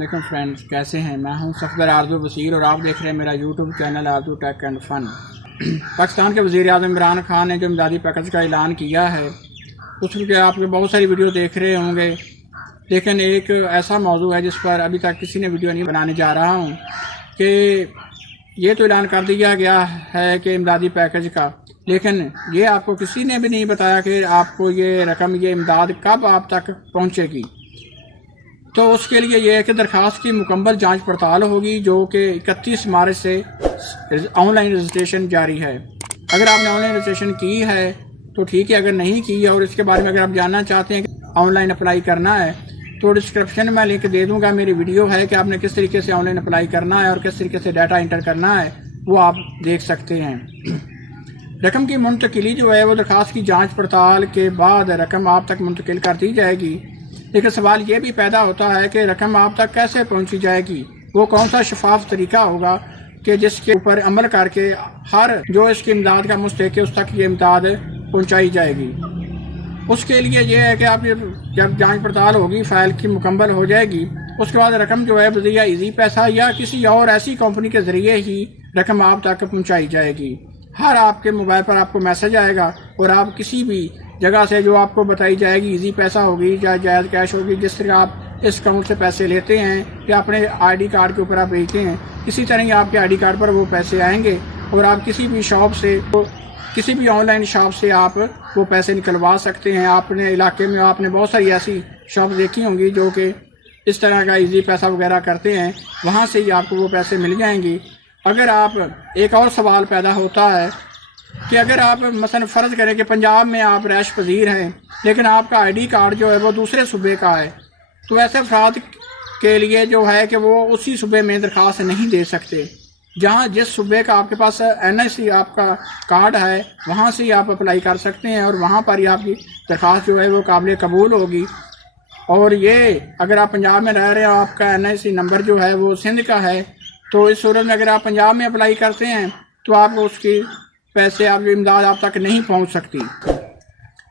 علیکم فرینڈز، کیسے ہیں؟ میں ہوں صفدر آرزو بصیر اور آپ دیکھ رہے ہیں میرا یوٹیوب چینل آرزو ٹیک اینڈ فن۔ پاکستان کے وزیر اعظم عمران خان نے جو امدادی پیکج کا اعلان کیا ہے اس کے آپ کے بہت ساری ویڈیو دیکھ رہے ہوں گے، لیکن ایک ایسا موضوع ہے جس پر ابھی تک کسی نے ویڈیو نہیں بنانے جا رہا ہوں کہ یہ تو اعلان کر دیا گیا ہے کہ امدادی پیکج کا، لیکن یہ آپ کو کسی نے بھی نہیں بتایا کہ آپ کو یہ رقم، یہ امداد کب آپ تک پہنچے گی۔ تو اس کے لیے یہ ہے کہ درخواست کی مکمل جانچ پڑتال ہوگی، جو کہ 31 مارچ سے آن لائن رجسٹریشن جاری ہے۔ اگر آپ نے آن لائن رجسٹریشن کی ہے تو ٹھیک ہے، اگر نہیں کی ہے اور اس کے بارے میں اگر آپ جاننا چاہتے ہیں کہ آن لائن اپلائی کرنا ہے تو ڈسکرپشن میں لنک دے دوں گا، میری ویڈیو ہے کہ آپ نے کس طریقے سے آن لائن اپلائی کرنا ہے اور کس طریقے سے ڈیٹا انٹر کرنا ہے، وہ آپ دیکھ سکتے ہیں۔ رقم کی منتقلی جو ہے وہ درخواست کی جانچ پڑتال کے بعد رقم آپ تک منتقل کر دی جائے گی، لیکن سوال یہ بھی پیدا ہوتا ہے کہ رقم آپ تک کیسے پہنچی جائے گی، وہ کون سا شفاف طریقہ ہوگا کہ جس کے اوپر عمل کر کے ہر جو اس کی امداد کا مستحق ہے اس تک یہ امداد پہنچائی جائے گی۔ اس کے لیے یہ ہے کہ آپ جب جانچ پڑتال ہوگی، فائل کی مکمل ہو جائے گی، اس کے بعد رقم جو ہے بذریعہ ایزی پیسہ یا کسی اور ایسی کمپنی کے ذریعے ہی رقم آپ تک پہنچائی جائے گی۔ ہر آپ کے موبائل پر آپ کو میسج آئے گا اور آپ کسی بھی جگہ سے جو آپ کو بتائی جائے گی، ایزی پیسہ ہوگی یا جائز کیش ہوگی، جس طرح آپ اس اکاؤنٹ سے پیسے لیتے ہیں یا اپنے آئی ڈی کارڈ کے اوپر آپ بھیجتے ہیں، اسی طرح ہی آپ کے آئی ڈی کارڈ پر وہ پیسے آئیں گے اور آپ کسی بھی شاپ سے، کسی بھی آن لائن شاپ سے آپ وہ پیسے نکلوا سکتے ہیں۔ آپ نے علاقے میں آپ نے بہت ساری ایسی شاپ دیکھی ہوں گی جو کہ اس طرح کا ایزی پیسہ وغیرہ کرتے ہیں، وہاں سے ہی آپ کو وہ پیسے مل جائیں گی۔ اگر آپ ایک اور سوال پیدا ہوتا ہے کہ اگر آپ مثلا فرض کریں کہ پنجاب میں آپ رہائش پذیر ہیں لیکن آپ کا آئی ڈی کارڈ جو ہے وہ دوسرے صوبے کا ہے، تو ایسے افراد کے لیے جو ہے کہ وہ اسی صوبے میں درخواست نہیں دے سکتے۔ جہاں جس صوبے کا آپ کے پاس NIC آپ کا کارڈ ہے وہاں سے ہی آپ اپلائی کر سکتے ہیں اور وہاں پر ہی آپ کی درخواست جو ہے وہ قابل قبول ہوگی۔ اور یہ اگر آپ پنجاب میں رہ رہے ہیں، آپ کا NIC نمبر جو ہے وہ سندھ کا ہے، تو اس صورت میں اگر آپ پنجاب میں اپلائی کرتے ہیں تو آپ کو اس کی پیسے، آپ کی امداد آپ تک نہیں پہنچ سکتی۔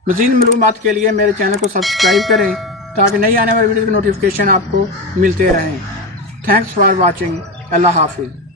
مزید معلومات کے لیے میرے چینل کو سبسکرائب کریں تاکہ نئی آنے والی ویڈیو کی نوٹیفیکیشن آپ کو ملتے رہیں۔ Thanks for watching. اللہ حافظ۔